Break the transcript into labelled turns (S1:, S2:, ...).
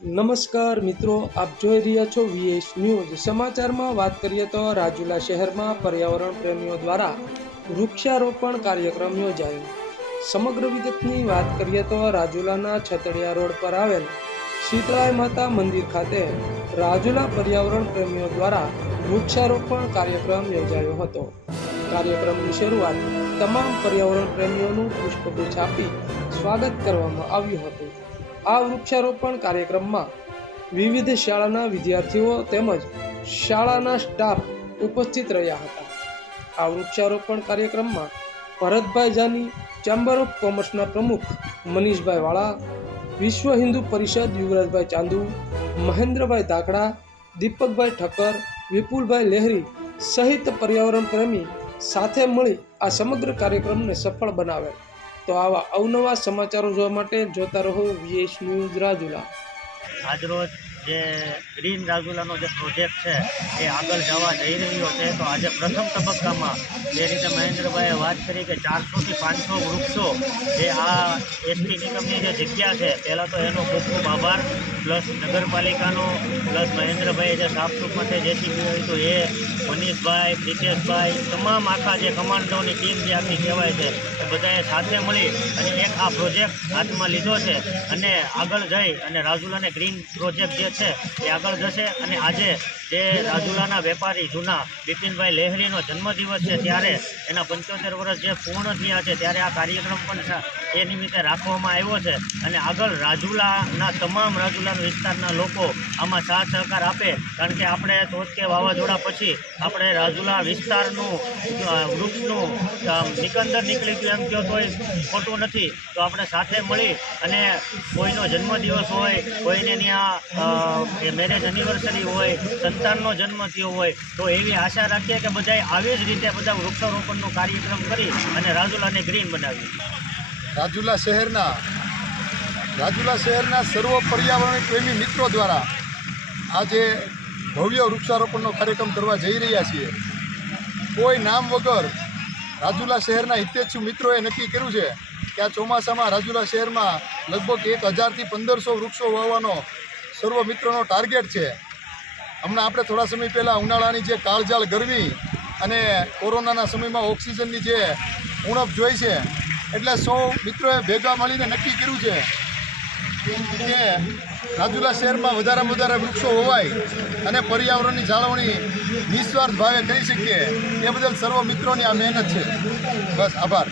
S1: નમસ્કાર મિત્રો, આપ જોઈ રહ્યા છો વીએસ ન્યૂઝ સમાચારમાં વાત કરીએ તો રાજુલા શહેરમાં પર્યાવરણ પ્રેમીઓ દ્વારા વૃક્ષારોપણ કાર્યક્રમ યોજાયો. સમગ્ર વિગતની વાત કરીએ તો રાજુલાના છતડિયા રોડ પર આવેલ શીતળાય માતા મંદિર ખાતે રાજુલા પર્યાવરણ પ્રેમીઓ દ્વારા વૃક્ષારોપણ કાર્યક્રમ યોજાયો હતો. કાર્યક્રમની શરૂઆત તમામ પર્યાવરણ પ્રેમીઓનું પુષ્પગુચ્છ આપી સ્વાગત કરવામાં આવ્યું હતું. આ વૃક્ષારોપણ કાર્યક્રમમાં વિવિધ શાળાના વિદ્યાર્થીઓ તેમજ શાળાના સ્ટાફ ઉપસ્થિત રહ્યા હતા. આ વૃક્ષારોપણ કાર્યક્રમમાં ભરતભાઈ જાની, ચેમ્બર ઓફ કોમર્સના પ્રમુખ મનીષભાઈ વાળા, વિશ્વ હિન્દુ પરિષદ યુવરાજભાઈ ચાંદુ, મહેન્દ્રભાઈ ધાકડા, દીપકભાઈ ઠક્કર, વિપુલભાઈ લહેરી સહિત પર્યાવરણ પ્રેમી સાથે મળી આ સમગ્ર કાર્યક્રમને સફળ બનાવેલ તો આવા અવનવા સમાચારો જોવા માટે જોતા રહો વીએસ ન્યૂઝ રાજુલા.
S2: આજરોજ જે ગ્રીન રાજુલાનો જે પ્રોજેક્ટ છે, એ આગળ જવા જઈ રહ્યો છે, તો આજે પ્રથમ તબક્કામાં જે રીતે મહેન્દ્રભાઈએ વાત કરી કે ચારસોથી પાંચસો વૃક્ષો જે આ એસટી નિગમની જે જગ્યા છે, પહેલાં તો એનો ખૂબ ખૂબ આભાર, પ્લસ નગરપાલિકાનો, પ્લસ મહેન્દ્રભાઈએ જે સાફસૂફ માટે જેસીબી હોય તો એ, મનીષભાઈ, પ્રિતેશભાઈ, તમામ આખા જે કમાન્ડોની ટીમ જે આખી કહેવાય છે, એ બધાએ સાથે મળી અને એક આ પ્રોજેક્ટ હાથમાં લીધો છે અને આગળ જઈ અને રાજુલાને ગ્રીન પ્રોજેક્ટ જે છે એ આગળ જશે અને આજે જે રાજુલાના વેપારી જૂના બિપિનભાઈ લહેરીનો જન્મદિવસ છે ત્યારે એના પંચોતેર વર્ષ જે પૂર્ણ થયા છે ત્યારે આ કાર્યક્રમ પણ એ નિમિત્તે રાખવામાં આવ્યો છે અને આગળ રાજુલાના તમામ રાજુલાના વિસ્તારના લોકો આમાં સાથ સહકાર આપે કારણ કે આપણે તોતકે વાવાઝોડા પછી આપણે રાજુલા વિસ્તારનું વૃક્ષનું નિકંદર નીકળી ગયું એમ કહો તોય ખોટું નથી તો આપણે સાથે મળી અને કોઈનો જન્મદિવસ હોય, કોઈને ત્યાં મેરેજ એનિવર્સરી હોય સંતાનનો જન્મ થયો હોય, તો એવી આશા રાખીએ કે બધાએ આવી જ રીતે બધા વૃક્ષારોપણનો કાર્યક્રમ કરી અને રાજુલાને ગ્રીન બનાવી
S3: રાજુલા શહેરના રાજુલા શહેરના સર્વ પર્યાવરણ પ્રેમી મિત્રો દ્વારા આજે ભવ્ય વૃક્ષારોપણનો કાર્યક્રમ કરવા જઈ રહ્યા છીએ. કોઈ નામ વગર રાજુલા શહેરના હિતેચ્છુ મિત્રોએ નક્કી કર્યું છે કે આ ચોમાસામાં રાજુલા શહેરમાં લગભગ એક હજારથી પંદરસો વૃક્ષો વાવવાનો સર્વ મિત્રોનો ટાર્ગેટ છે. હમણાં આપણે થોડા સમય પહેલાં ઉનાળાની જે કાળજાળ ગરમી અને કોરોનાના સમયમાં ઓક્સિજનની જે ઉણપ જોઈ છે, એટલે સૌ મિત્રોએ ભેગા મળીને નક્કી કર્યું છે કે રાજુલા શહેરમાં વધારેમાં વધારે વૃક્ષો હોવાય અને પર્યાવરણની જાળવણી નિસ્વાર્થ ભાવે કરી શકીએ. એ બદલ સર્વ મિત્રોની આ મહેનત છે. બસ, આભાર.